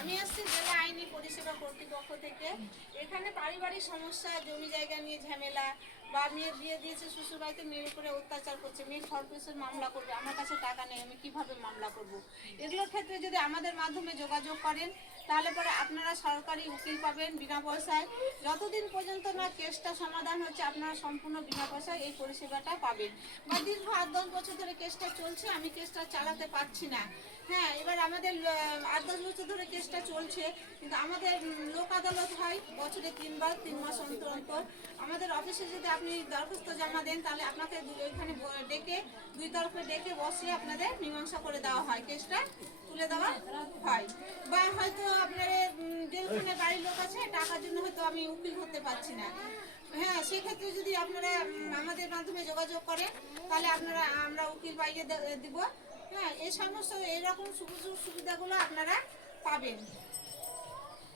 আমি আসছি জেলা আইনি পরিষেবা কর্তৃপক্ষ থেকে। এখানে পারিবারিক সমস্যা, জমি জায়গা নিয়ে ঝামেলা, বা মেয়ে বিয়ে দিয়েছে শ্বশুরবাড়িতে, মেয়ের উপরে অত্যাচার করছে, মেয়ে খরপোশের মামলা করবে, আমার কাছে টাকা নেই, আমি কিভাবে মামলা করব। এগুলোর ক্ষেত্রে যদি আমাদের মাধ্যমে যোগাযোগ করেন তাহলে পরে আপনারা সরকারি উকিল পাবেন বিনা পয়সায়। যতদিন পর্যন্ত না কেসটা সমাধান হচ্ছে আপনারা সম্পূর্ণ বিনা পয়সায় এই পরিষেবাটা পাবেন। বা দীর্ঘ 8-10 বছর ধরে কেসটা চলছে, আমি কেসটা চালাতে পারছি না। হ্যাঁ, এবার আমাদের 8-10 বছর ধরে কেসটা চলছে, কিন্তু আমাদের লোক আদালত হয় বছরে 3 বার, 3 মাস অন্তর অন্তর। আমাদের অফিসে যদি আপনি দরখাস্ত জমা দেন তাহলে আপনাকে এখানে ডেকে, দুই তরফে ডেকে বসিয়ে আপনাদের মীমাংসা করে দেওয়া হয়, কেসটা তুলে দেওয়া হয়। বা হয়তো আপনার যেখানে বাড়ির লোক আছে, টাকার জন্য হয়তো আমি উকিল হতে পারছি না, হ্যাঁ, সেক্ষেত্রে যদি আপনারা আমাদের মাধ্যমে যোগাযোগ করেন তাহলে আমরা উকিল পাইয়ে দিব। হ্যাঁ, এই সমস্ত এরকম সুযোগ সুবিধাগুলো আপনারা পাবেন।